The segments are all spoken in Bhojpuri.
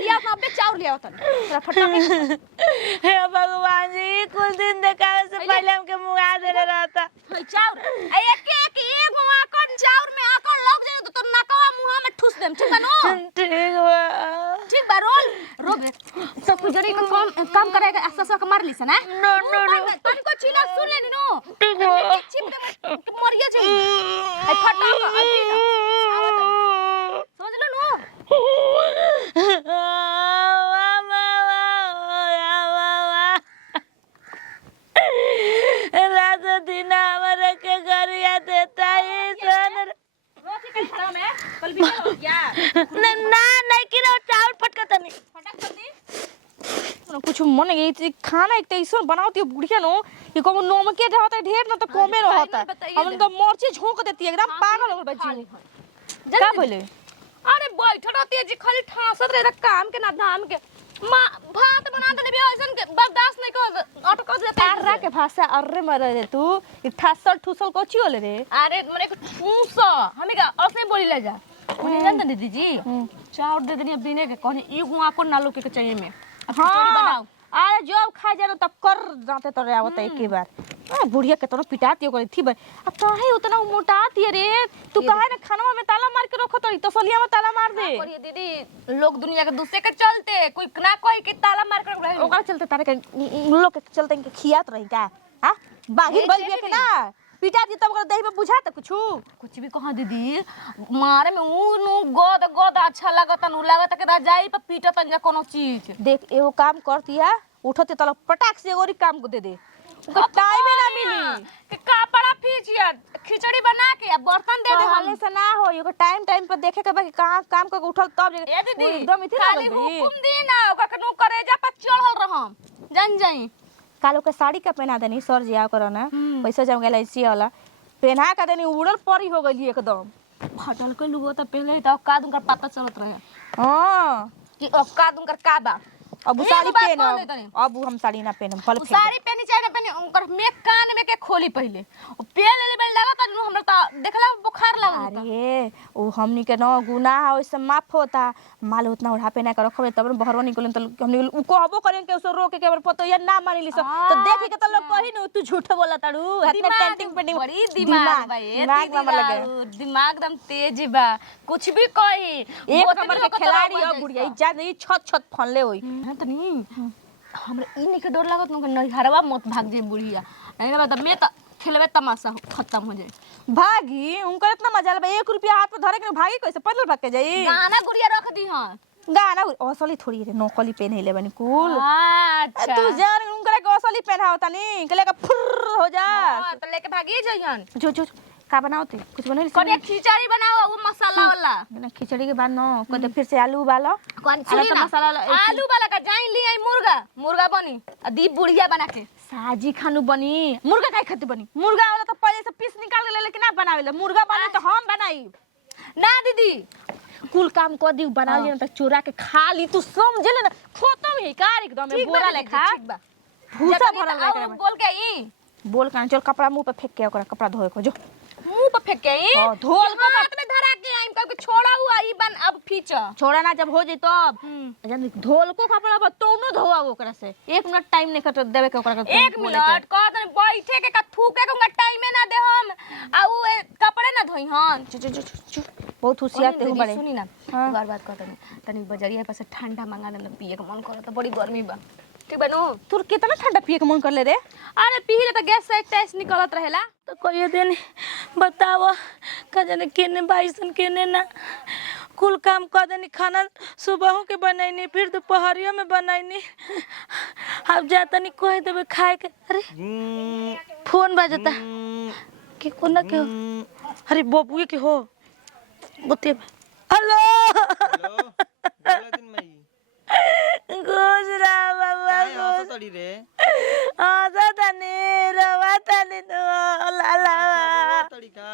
लिया अपना अबे चाउर लिया तन तोरा फटक हे भगवान जी कुछ दिन देखावे से पहले हमके मुंगा देले रहता है चाउर एक एक एगो आकन चाउर में आकन लग जाए तो नकवा मुंह में ठूस देम ठीक बा नो ठीक बा रोल सब कुछ जरी का काम करेगा ऐसा का मार ली से ना नो नो नो तनिको चिला सुन ले नो ठीक है चिप दे मर गया छै ए फटक अभी ना समझ लो नो रात दिन हमारे के गरिया देता है सन रोटी के खड़ा में कल भी हो गया ना नहीं कि रो चावल फटका नहीं फटक कर दी कुछ मन ये खाना एक ऐसा बनाती है बुढ़िया नो ये को नमक के रहता है ढेर ना तो कमे रहता हम तो मिर्ची झोंक देती है एकदम पागल हो बच्ची क्या बोले अरे बैठ रहती है जी खाली ठासत रे काम के ना धाम के मां भात बना दे ऐसन के बर्दाश्त नहीं कर अटक देता है अर्रा के भाषा अर्रे मर रे तू ई ठासल ठुसल कोची होले रे अरे मने को ठूस हमें का असली बोली ले जा मुझे जानते दीदी जी चाउर दे देनी अब दिने के कहनी एगो आको नालो के चाहिए में खिचड़ी बनाओ अरे जो खा जानो तब कर जाते तो रे आवत एक बार बुढ़िया के तो पिटाती हो थी भाई अब काहे उतना मोटाती है रे तू काहे ना खाना में ताला मार के रखो तो तसलिया में ताला मार दे और ये दीदी लोग दुनिया के दूसरे के चलते कोई ना कोई के ताला मार के रख ओकरा चलते तारे के लोग के चलते के खियात रही का हां बागी बल के ना पिटा दी तब देह में बुझा त कुछ भी कहा दीदी मारे में ऊ गोद गोद अच्छा लागत नु लागत के रजाई पे पीटत न कोनो चीज देख एगो काम करतिया उठते तल पटाक से एगोरी काम को दे दे उनका टाइम ही ना मिली के कपड़ा फीचिया खिचड़ी बना के बर्तन दे दे हाले से ना हो एगो टाइम पर देखे के बाकी कहां काम करके उठल तब एकदम इथे खाली हुकुम दी ना ओकरा कनु करेजा पर चढ़ल रहम जान जाई कालो के साड़ी का पहना देनी सर जिया करो ना पैसा जम गेल ऐसी वाला पहना का देनी उड़ल परी हो गई एकदम फटल के लुगो त पहले त का दूं कर पता चलत रहे हां कि अब का दूं कर का बा अब साड़ी पहन अब हम साड़ी ना पहनम फल साड़ी पहनी चाहे ना पहनी उनकर में कान में के खोली पहले ओ पेल ले बेल लागत न हमरा त देखला बुखार लागत अरे ओ हमनी के न गुनाह है ओइसे माफ होता माल उतना उठा पे ना कर रखबे तब बहरवा निकलन त हमनी उ कहबो करें के उसो रोके के हमर पतो या ना मानिली सब तो देखे के त लोग कहि न तू झूठ बोला ताड़ू हाथ में पेंटिंग बड़ी दिमाग भाई दिमाग नंबर लगे दिमाग एकदम तेज बा कुछ भी कही एक नंबर के खिलाड़ी हो बुढ़िया इज्जत नहीं छत छत फनले होई त नहीं हमरा ई नहीं के डर लागत न नहीं हरवा मत भाग जाए बुढ़िया नहीं ना मैं त खेलबे तमाशा खत्म हो जाए भागी उनकर इतना मजा ले 1 रुपया हाथ में धरे के भागी कैसे पैदल भाग के जाई गाना गुड़िया रख दी हां गाना असली थोड़ी रे नकली पेन ले बनी कुल अच्छा तू जान उनकरा के असली पहनाओ तनी के लेके फुर हो जा हां त लेके भागी जइहन जो का बनाओते कुछ बने कने खिचड़ी बनाओ वो मसाला वाला ना खिचड़ी के बाद न कदे फिर से आलू उबालो कौन सी मसाला आलू वाला का जाई ली आई मुर्गा बनी आ दी बुढ़िया बना के साजी खानु बनी मुर्गा काहे खाते बनी मुर्गा वाला तो पहले से पीस निकाल के ले लेकिन ना बनावेला मुर्गा बने तो हम बनाई ना दीदी कुल काम कर दी बना ली त चोरा के खा ली तू समझ ले ना खत्म है कार एकदम बोरा लेखा ठीक बा भूसा भरल रहे बोल के ई बोल का चल कपड़ा मुंह पे फेंक के ओकरा कपड़ा धोए को जो मुंह पे फेंक के ई धोल को हाथ में धरा के आइम कब छोड़ा हुआ ई बन अब फीचा छोड़ा ना जब हो जाई तब जान धोल को कपड़ा पर तोनो धोआ ओकरा से 1 मिनट टाइम नहीं कट देवे के ओकरा 1 मिनट कहत बैठे के थूके के टाइम ना दे हम आ उ कपड़े ना धोई हन बहुत होशियार ते बड़े सुनी ना बार बात कहत तनी बजरिया पास ठंडा मांगा दे पिए के मन करत बड़ी गर्मी बा ठीक बनो तोर कितना ठंडा पिए के मन कर ले रे अरे पीले त गैस से टेस्ट निकलत रहेला तो कहिए दिन बताओ का जाने केने बाइसन केने ना कुल काम कर देनी खाना सुबह के बनैनी फिर दोपहरिया में बनैनी अब जाता नहीं कह देबे खाए के अरे फोन बजता के कोना के अरे बबुए के हो गोते हेलो दिन मई गोजरा बाबा गोज तड़ी रे आजा तने रवा तने तो लाला तड़ी का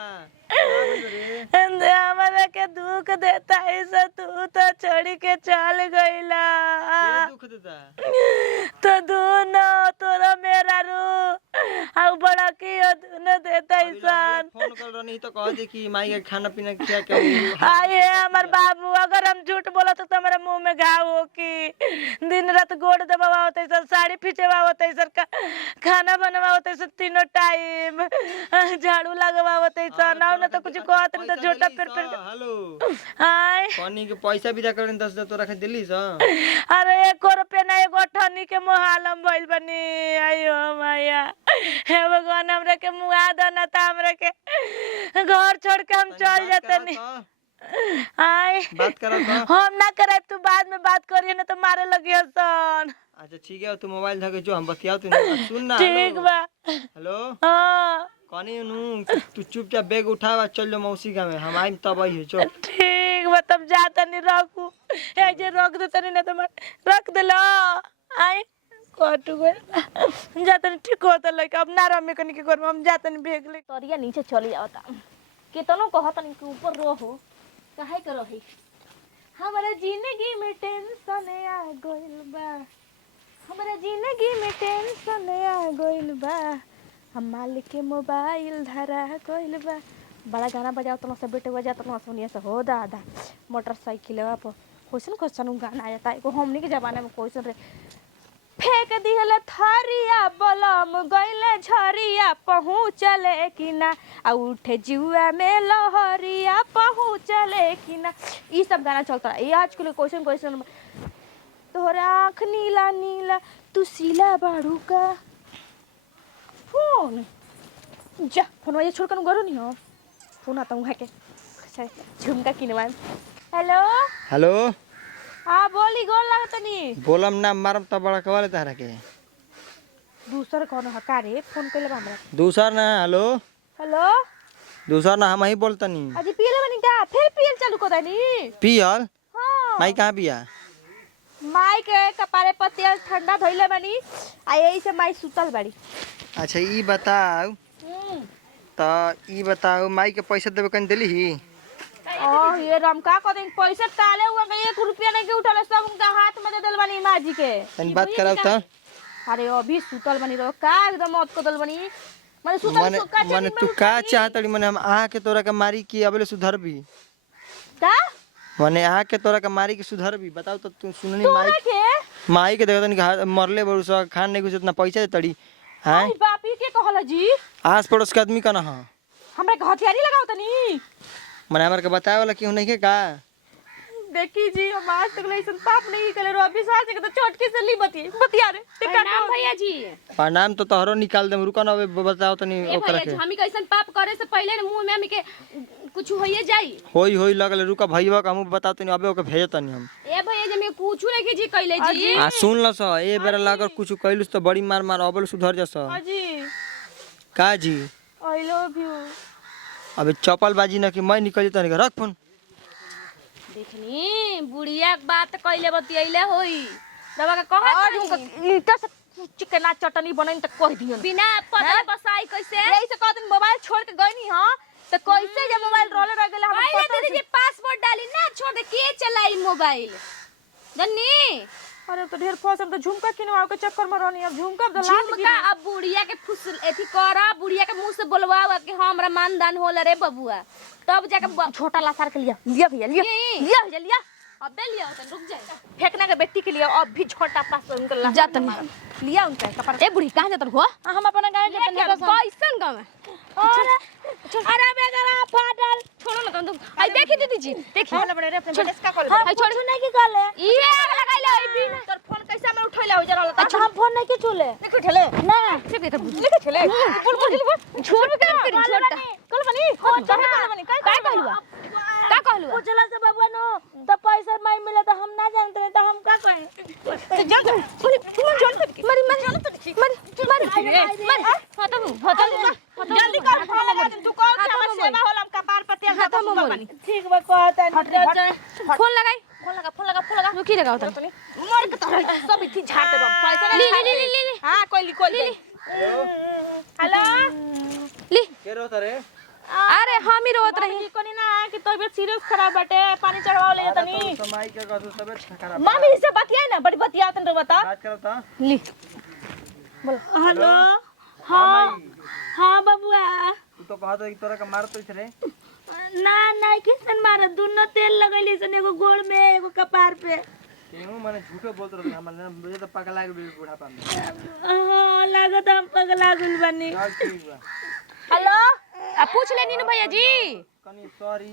रे अंदे हमारा के दुख देता है सब तू तो छोड़ी के चल गईला ये दुख देता तो दोनों तोरा मेरा रू अब बड़ा की दोनों देता इंसान फोन कर रहनी तो कह दे कि माई के खाना पीना खिया के आये हमार बाबू, अगर हम झूठ बोला तो हमारे मुंह में घाव हो कि दिन रात गोड़ दबावा होता है सर, साड़ी पीछेवा होता है सर, खाना बनवा होता है सर, तीनों टाइम झाड़ू लगवा होता है सर, ना तो कुछ कहत नहीं तो झूठा फिर हेलो आय पानी के पैसा भी कर 10 तो रख दिल्ली सा। अरे 1 रुपया ना 1 ठनी के मुहालम भइल बनी। आयो माया, हे भगवान हमरा के मुआ दो ना त हमरा के घर छोड़ के हम चल जाते नहीं। आय बात करा था। हम ना करे, तू बाद में बात करिए ना तो मारे लगी सन। अच्छा ठीक है, तू मोबाइल धके जो हम बतियाओ तू सुन ना। ठीक बा। हेलो हां कनी नु तू चुपचाप बैग उठावा चल जो मौसी का में, हम आइम तब आई चल। ठीक बा, तब जाता नहीं रखू, ए जे रख दे तनी ना तो रख दे लो। आय कटू गए जाता नहीं, ठीक होता लइका अब ना रमे कनी के घर में हम जाता नहीं भेग ले। तरिया नीचे चली जाता केतनो कहत नहीं कि ऊपर रहो काहे के रही। हमारा जिंदगी में टेंशन आ गइल बा, हमारा जिंदगी में टेंशन आ गइल बा, हम मालिक के मोबाइल धरा गइल बा। बड़ा गाना बजाओ तो सब बेटे बजा तो सुनिए से हो दादा मोटरसाइकिल पर क्वेश्चन क्वेश्चन गाना आ जाता है को हमनी के जमाने में क्वेश्चन रे फेंक दिहले थरिया बलम गइले झरिया पहुँचले कि ना आ उठे जुआ में लहरिया पहुँचले कि ना। ई सब गाना चलता है। आज के क्वेश्चन क्वेश्चन तोहरा आँख नीला नीला तू सीला बाड़ू का फोन जा फोन ये छोड़ कर गरो नहीं हो फोन आता हूँ के झुमका किनवान। हेलो हेलो हाँ बोली गोल लागत नहीं बोलम ना मारम त बड़ा कवाले तारा के दूसर कौन हका रे फोन कइले बा हमरा दूसर ना। हेलो हेलो दूसर ना हम ही बोलतनी। अजी पियले बनी का फिर पियल चालू कर दनी पियल हां माई कहां पिया माई के कपारे पर तेल ठंडा धइले बनी आ यही से माई सुतल बाड़ी। अच्छा ई बताओ त ई बताओ माई के पैसा देबे कन देली ही। ये राम का कह दें पैसा ताले हुआ 1 रुपया नहीं के उठले सब उनका हाथ में दे देल बनी माँ जी के। तनी बात कराओ त। अरे अभी सुतल बनी रहो का एकदम मत को दल बनी माने सुतल का माने तू का चाहतड़ी माने हम आ के तोरा के मारी की अबले सुधरबी का माने आ के तोरा के मारी की सुधरबी बताओ तो तू सुननी माई के देखत नहीं मरले बड़ू सा खान नहीं कुछ इतना पैसा देतड़ी हैं। आई बापी के कहला जी आस पड़ोस के आदमी का ना हां हमरा के हथियारी लगाओ तनी माने हमरा के बताए वाला क्यों नहीं के का। देखी जी हम आज तक लेसन पाप नहीं करे रो अभी साथ के तो चोटकी से ली बतिया रे ते का नाम भैया जी प्रणाम तो तोहरो निकाल दे रुका ना बताओ तनी ओकरा के हम कैसन पाप करे से पहले मुंह में हमी के कुछ होइए जाई होई लगले रुका भईवा का हम बताओ तनी अबे ओके भेज तनी हम। ए भैया जे में कुछ नहीं जी कइले जी आ सुन ल स ए बेरा लागर कुछ कइलुस तो बड़ी मार मार अबले सुधर जस अजी का जी आई लव यू। अबे चपल बाजी ना कि मैं निकल तनी रख फोन देखनी बुढ़िया के बात कइले बतियैले होई दवा का कहत ईटा से चिकना चटनी बनन त कह दियो बिना पता बसाई कैसे यही से कहत मोबाइल छोड़ के गईनी हां त कैसे जे मोबाइल रोले रह गेला हम पहले दीदी जी पासपोर्ट डाली ना छोड़ दे के चलाई मोबाइल जन्नी। अरे तो ढेर फसम तो झुमका किनवाओ के चक्कर में रहनी अब झुमका तो लात झुमका अब बुढ़िया के फुस एथी करा बुढ़िया के मुंह से बोलवाओ कि हमरा मानदान होला रे बबुआ तब जाके छोटा लासार के लिया भैया लिया अबे लिया तन रुक जाए फेंकना के व्यक्ति के लिए अब भी छोटा पास उनका लासार जातन लिया उनका कपड़ा। ए बुढ़ी कहां जातन हो हम अपना गांव के तनिया कैसन गांव है अरे बेगरा फाटल छोड़ो ना तुम आई देखी दीदी जी देखी बोले बड़े रे अपने बड़े का कर हां छोड़ नहीं की कर ले ये लगाइले ओइ बिन तोर फोन कैसे हमरे उठैला हो जरा अच्छा हम फोन नहीं के चले देखो ठेले ना ठीक है लेके चले बोल छोड़ के करी छोटा कल बनी कल बनी काय कहलुआ का कहलुआ पूछला से बबुआ नो तो पैसा माई मिले तो हम ना जानते तो हम का कहें जल्दी तुम जल्दी मरी जल्दी कर फोन लगा दे तू कौन से हमर सेवा होला हम कपार पर तेल हाथ में बनी ठीक बा कहता फोन लगाई फोन लगा रुकी लगाओ तन मर के तोरा सब इथी झाड़ दे पैसा ले हां कोई हेलो ली के रो तरे अरे हम ही रोत रही कोनी ना कि तबीयत सीरियस खराब बाटे पानी चढ़वाओ ले तनी तो माई के कहू तबीयत खराब मामी से बतियाई ना बड़ी बतिया तन बता बात करो त ली हेलो हाँ हाँ बबुआ तो कहत कि तोरा के मारत रे। ना ना किसन मार दोनों तेल लगैली सन एगो गोड़ में एगो कपार पे। केहू माने झूठो बोलत रहे हमर मुझे तो पगला गेल बुढ़ापा में। हां लागत हम पगला गुल बनी। चल ठीक बा। हेलो पूछ ले नीनू भैया जी। कनी सॉरी।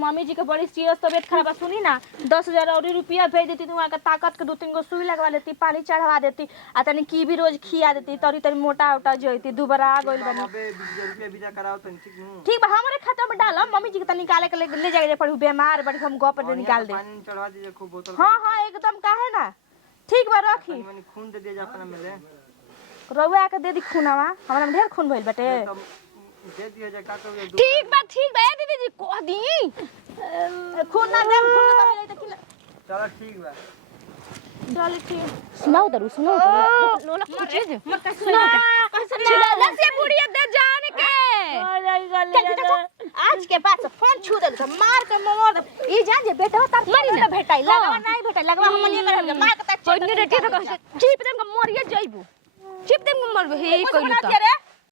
मम्मी जी के बड़ी सीरियस तबीयत खराब है, सुनी ना 10,000 और रुपया भेज देती तो वहाँ का ताकत के 2-3 गो सुई लगवा लेती, पानी चढ़वा देती आ तनी की भी रोज खिया देती तरी तनी मोटा उटा जइती। दुबारा आ गइल बनी। अबे 20 रुपया विदा कराओ तनी ठीक नु। ठीक बा हमरे खाता में डालो, मम्मी जी के तनी निकाले के ले जाके पड़ी बीमार बड़ी हम गप पे निकाल दे। पानी चढ़वा दीजिए खूब बोतल। हां एकदम काहे ना। ठीक बा रखी। मैंने खून दे दिया अपना में ले। रउआ के दे दी खूनवा, हमरा में ढेर खून भइल बाटे। दे दिया जा का कर। ठीक बा दीदी जी कह दी। खून ना दे, खून का मिले त चलो ठीक बा। चल ठीक। सुनाओ दरू सुनाओ लोला कुछ चीज मत का सुना। चिल्ला से बुढ़िया दे जान के आज के बाद से फोन छू दे तो मार के मोर दे। ई जान जे बेटा तार मरी ना भेटाई लगवा नहीं भेटाई लगवा हम नहीं करब मार के कोई नहीं रेटी तो चिप देम के मरिए जाइबू चिप देम के मरबे हे कइलू त